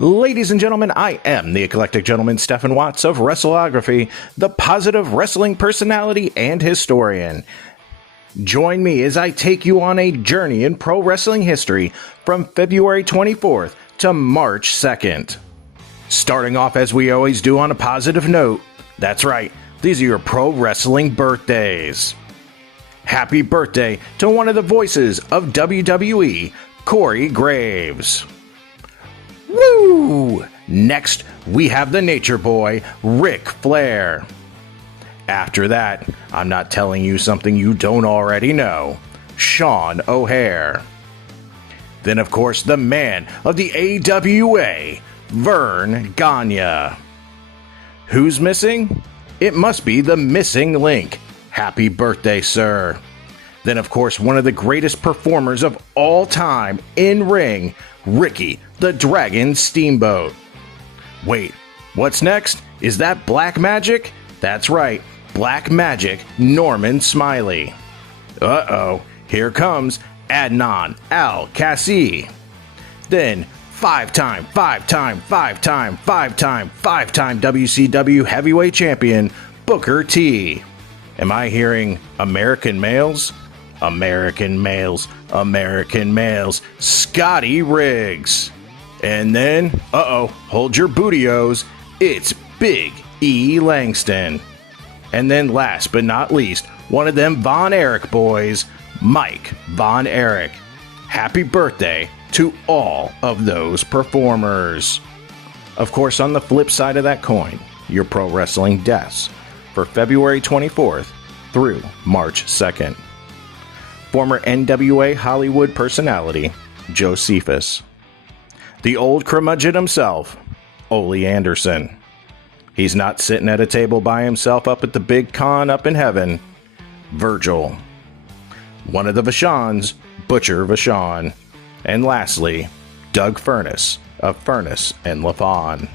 Ladies and gentlemen, I am the eclectic gentleman Stephen Watts of Wrestle-ography, the positive wrestling personality and historian. Join me as I take you on a journey in pro wrestling history from February 24th to March 2nd. Starting off as we always do on a positive note, that's right, these are your pro wrestling birthdays. Happy birthday to one of the voices of WWE, Corey Graves. Woo! Next, we have the Nature Boy, Ric Flair. After that, I'm not telling you something you don't already know, Sean O'Haire. Then, of course, the man of the AWA, Vern Gagne. Who's missing? It must be the missing link. Happy birthday, sir. Then, of course, one of the greatest performers of all time in ring, Ricky the Dragon Steamboat. Wait, what's next? Is that Black Magic? That's right, Black Magic Norman Smiley. Uh-oh, here comes Adnan Al-Kassi. Then, five-time WCW heavyweight champion, Booker T. Am I hearing American males? American males, Scotty Riggs. And then, hold your booty-os, it's Big E. Langston. And then last but not least, one of them Von Erich boys, Mike Von Erich. Happy birthday to all of those performers. Of course, on the flip side of that coin, your pro wrestling deaths for February 24th through March 2nd. Former NWA Hollywood personality, Josephus. The old curmudgeon himself, Ole Anderson. He's not sitting at a table by himself up at the big con up in heaven, Virgil. One of the Vachons, Butcher Vachon. And lastly, Doug Furnace of Furnace and LaFawn.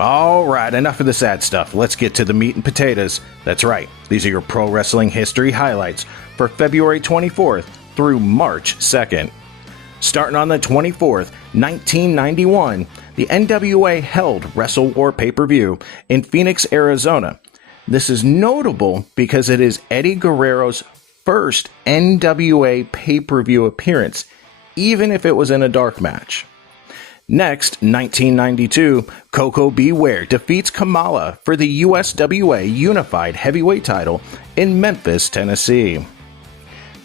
Alright, enough of the sad stuff. Let's get to the meat and potatoes. That's right, these are your pro wrestling history highlights for February 24th through March 2nd. Starting on the 24th, 1991, the NWA held Wrestle War pay-per-view in Phoenix, Arizona. This is notable because it is Eddie Guerrero's first NWA pay-per-view appearance, even if it was in a dark match. Next, 1992, Koko B. Ware defeats Kamala for the USWA Unified Heavyweight title in Memphis, Tennessee.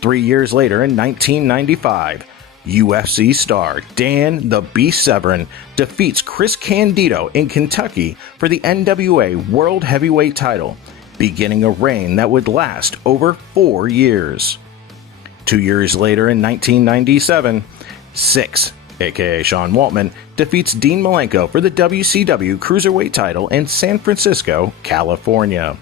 3 years later, in 1995, UFC star Dan the Beast Severn defeats Chris Candido in Kentucky for the NWA World Heavyweight title, beginning a reign that would last over 4 years. 2 years later, in 1997, Six, aka Sean Waltman, defeats Dean Malenko for the WCW Cruiserweight title in San Francisco, California.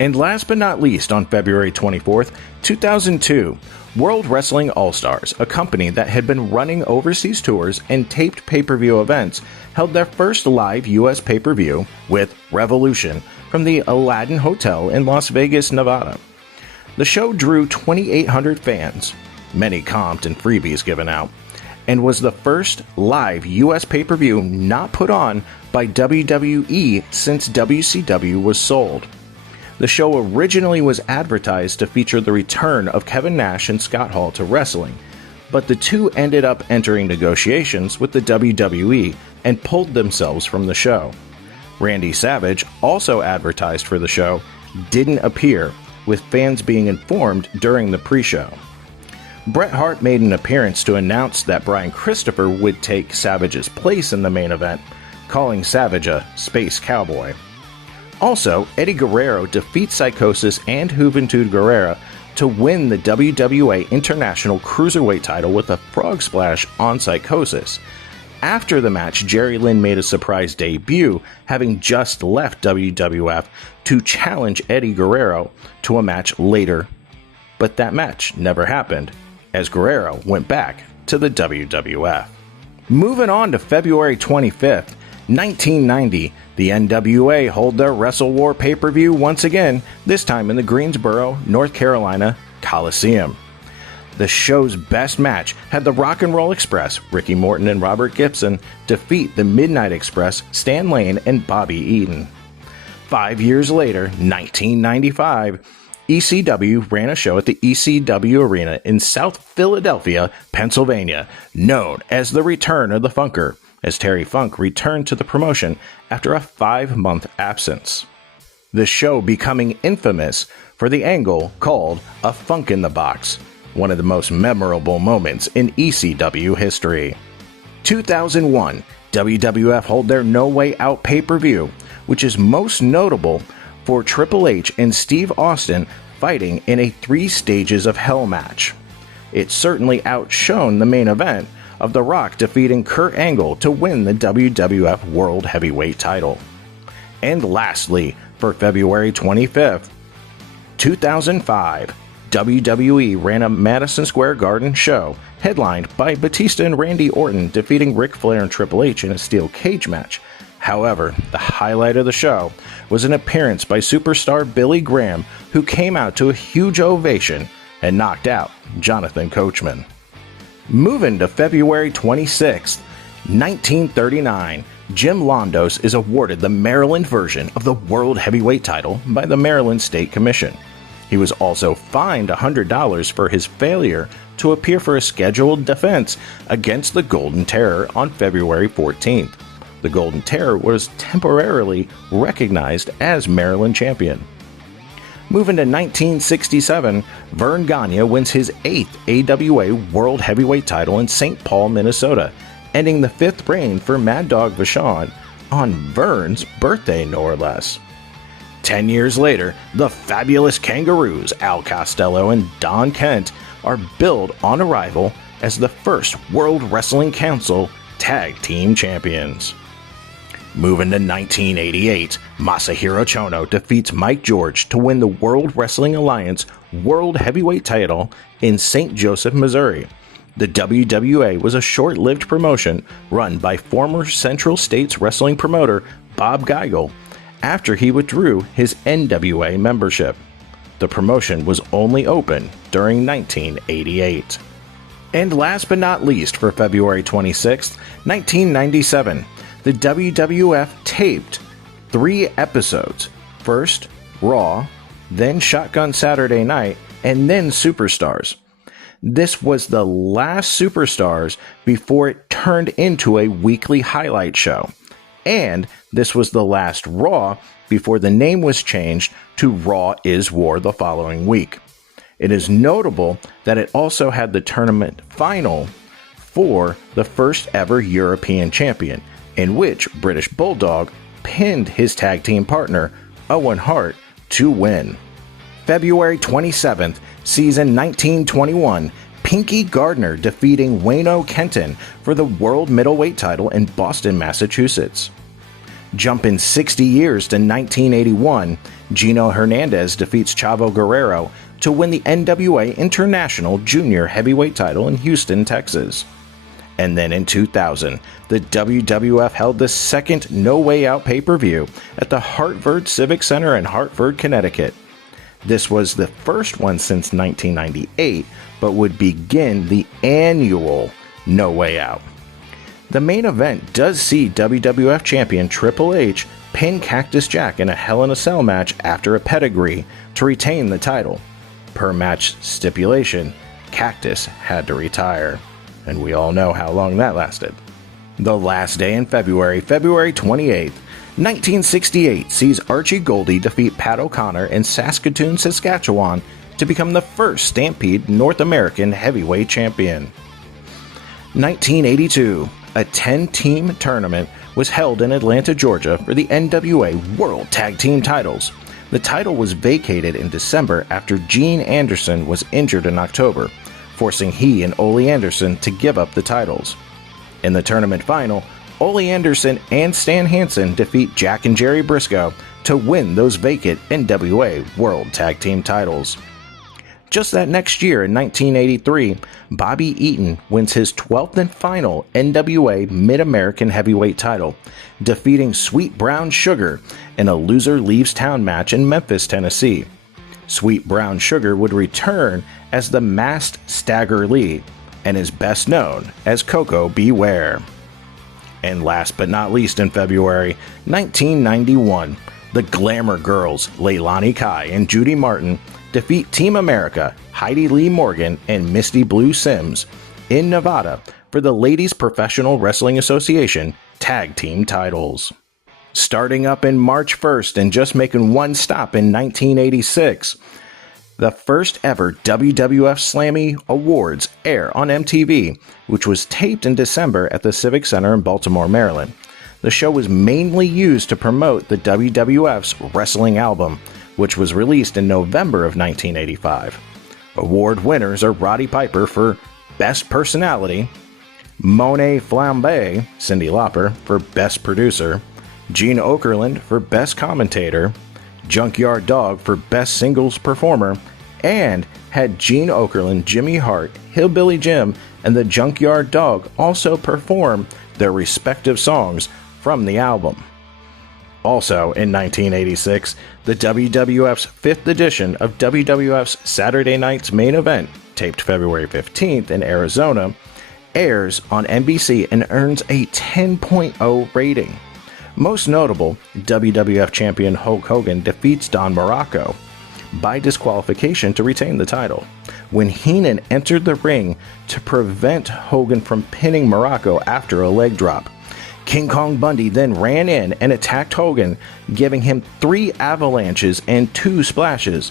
And last but not least, on February 24th, 2002, World Wrestling All-Stars, a company that had been running overseas tours and taped pay-per-view events, held their first live US pay-per-view with Revolution from the Aladdin Hotel in Las Vegas, Nevada. The show drew 2,800 fans, many comped and freebies given out, and was the first live US pay-per-view not put on by WWE since WCW was sold. The show originally was advertised to feature the return of Kevin Nash and Scott Hall to wrestling, but the two ended up entering negotiations with the WWE and pulled themselves from the show. Randy Savage, also advertised for the show, didn't appear, with fans being informed during the pre-show. Bret Hart made an appearance to announce that Brian Christopher would take Savage's place in the main event, calling Savage a space cowboy. Also, Eddie Guerrero defeats Psychosis and Juventud Guerrera to win the WWA International Cruiserweight title with a frog splash on Psychosis. After the match, Jerry Lynn made a surprise debut, having just left WWF, to challenge Eddie Guerrero to a match later. But that match never happened, as Guerrero went back to the WWF. Moving on to February 25th, 1990, the NWA hold their Wrestle War pay-per-view once again, this time in the Greensboro, North Carolina Coliseum. The show's best match had the Rock and Roll Express, Ricky Morton and Robert Gibson, defeat the Midnight Express, Stan Lane and Bobby Eaton. 5 years later, 1995, ECW ran a show at the ECW Arena in South Philadelphia, Pennsylvania, known as the Return of the Funker, as Terry Funk returned to the promotion after a 5-month absence. The show becoming infamous for the angle called a Funk in the Box, one of the most memorable moments in ECW history. 2001, WWF hold their No Way Out pay-per-view, which is most notable for Triple H and Steve Austin fighting in a 3 Stages of Hell match. It certainly outshone the main event of The Rock defeating Kurt Angle to win the WWF World Heavyweight title. And lastly, for February 25th, 2005, WWE ran a Madison Square Garden show headlined by Batista and Randy Orton defeating Ric Flair and Triple H in a steel cage match. However, the highlight of the show was an appearance by superstar Billy Graham, who came out to a huge ovation and knocked out Jonathan Coachman. Moving to February 26, 1939, Jim Londos is awarded the Maryland version of the World Heavyweight title by the Maryland State Commission. He was also fined $100 for his failure to appear for a scheduled defense against the Golden Terror on February 14th. The Golden Terror was temporarily recognized as Maryland champion. Moving to 1967, Vern Gagne wins his 8th AWA World Heavyweight title in St. Paul, Minnesota, ending the 5th reign for Mad Dog Vachon on Vern's birthday, no or less. 10 years later, the Fabulous Kangaroos, Al Costello and Don Kent, are billed on arrival as the first World Wrestling Council Tag Team Champions. Moving to 1988, Masahiro Chono defeats Mike George to win the World Wrestling Alliance World Heavyweight title in St. Joseph, Missouri. The WWA was a short-lived promotion run by former Central States wrestling promoter Bob Geigel after he withdrew his NWA membership. The promotion was only open during 1988. And last but not least, for February 26, 1997, the WWF taped 3 episodes. First, Raw, then Shotgun Saturday Night, and then Superstars. This was the last Superstars before it turned into a weekly highlight show. And this was the last Raw before the name was changed to Raw is War the following week. It is notable that it also had the tournament final for the first ever European champion, in which British Bulldog pinned his tag team partner, Owen Hart, to win. February 27th, season 1921, Pinky Gardner defeating Wayno Kenton for the World Middleweight title in Boston, Massachusetts. Jumping 60 years to 1981, Gino Hernandez defeats Chavo Guerrero to win the NWA International Junior Heavyweight title in Houston, Texas. And then in 2000, the WWF held the second No Way Out pay-per-view at the Hartford Civic Center in Hartford, Connecticut. This was the first one since 1998, but would begin the annual No Way Out. The main event does see WWF champion Triple H pin Cactus Jack in a Hell in a Cell match after a pedigree to retain the title. Per match stipulation, Cactus had to retire, and we all know how long that lasted. The last day in February, February 28th, 1968 sees Archie Goldie defeat Pat O'Connor in Saskatoon, Saskatchewan to become the first Stampede North American Heavyweight Champion. 1982, a 10-team tournament was held in Atlanta, Georgia for the NWA World Tag Team titles. The title was vacated in December after Gene Anderson was injured in October, forcing he and Ole Anderson to give up the titles. In the tournament final, Ole Anderson and Stan Hansen defeat Jack and Jerry Briscoe to win those vacant NWA World Tag Team titles. Just that next year, in 1983, Bobby Eaton wins his 12th and final NWA Mid-American Heavyweight title, defeating Sweet Brown Sugar in a loser leaves town match in Memphis, Tennessee. Sweet Brown Sugar would return as the Masked Stagger Lee and is best known as Coco Beware. And last but not least, in February 1991, the Glamour Girls, Leilani Kai and Judy Martin, defeat Team America, Heidi Lee Morgan and Misty Blue Sims in Nevada for the Ladies Professional Wrestling Association Tag Team titles. Starting up in March 1st and just making one stop in 1986, the first ever WWF Slammy Awards air on MTV, which was taped in December at the Civic Center in Baltimore, Maryland. The show was mainly used to promote the WWF's Wrestling album, which was released in November of 1985. Award winners are Roddy Piper for Best Personality, Monet Flambe, Cyndi Lauper, for Best Producer, Gene Okerlund for Best Commentator, Junkyard Dog for Best Singles Performer, and had Gene Okerlund, Jimmy Hart, Hillbilly Jim, and the Junkyard Dog also perform their respective songs from the album. Also in 1986, the WWF's 5th edition of WWF's Saturday Night's Main Event, taped February 15th in Arizona, airs on NBC and earns a 10.0 rating. Most notable, WWF champion Hulk Hogan defeats Don Muraco by disqualification to retain the title. When Heenan entered the ring to prevent Hogan from pinning Muraco after a leg drop, King Kong Bundy then ran in and attacked Hogan, giving him 3 avalanches and 2 splashes.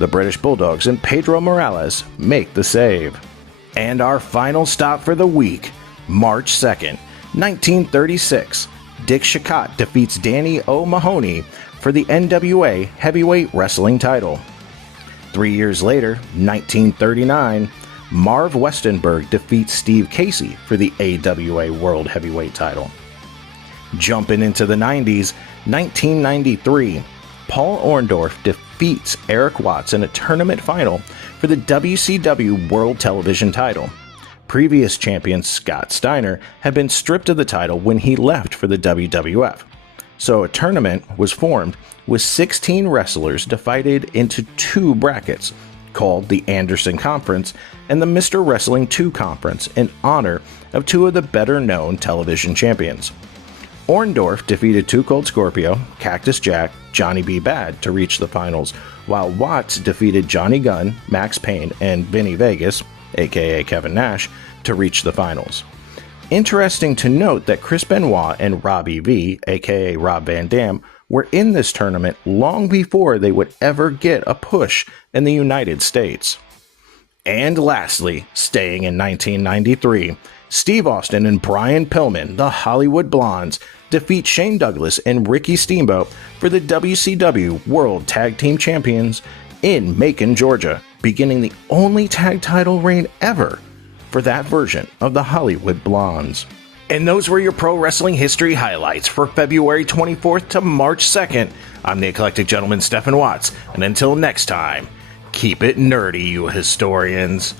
The British Bulldogs and Pedro Morales make the save. And our final stop for the week, March 2nd, 1936. Dick Shicott defeats Danny O'Mahony for the NWA Heavyweight Wrestling title. 3 years later, 1939, Marv Westenberg defeats Steve Casey for the AWA World Heavyweight title. Jumping into the 90s, 1993, Paul Orndorff defeats Eric Watts in a tournament final for the WCW World Television title. Previous champion Scott Steiner had been stripped of the title when he left for the WWF. So a tournament was formed with 16 wrestlers divided into 2 brackets called the Anderson Conference and the Mr. Wrestling 2 Conference in honor of 2 of the better-known television champions. Orndorff defeated Too Cold Scorpio, Cactus Jack, Johnny B. Bad to reach the finals, while Watts defeated Johnny Gunn, Max Payne, and Vinny Vegas, aka Kevin Nash, to reach the finals. Interesting to note that Chris Benoit and Robbie V, aka Rob Van Dam, were in this tournament long before they would ever get a push in the United States. And lastly, staying in 1993, Steve Austin and Brian Pillman, the Hollywood Blondes, defeat Shane Douglas and Ricky Steamboat for the WCW World Tag Team Champions in Macon, Georgia, beginning the only tag title reign ever for that version of the Hollywood Blondes. And those were your pro wrestling history highlights for February 24th to March 2nd. I'm the eclectic gentleman Stephen Watts, and until next time, keep it nerdy, you historians.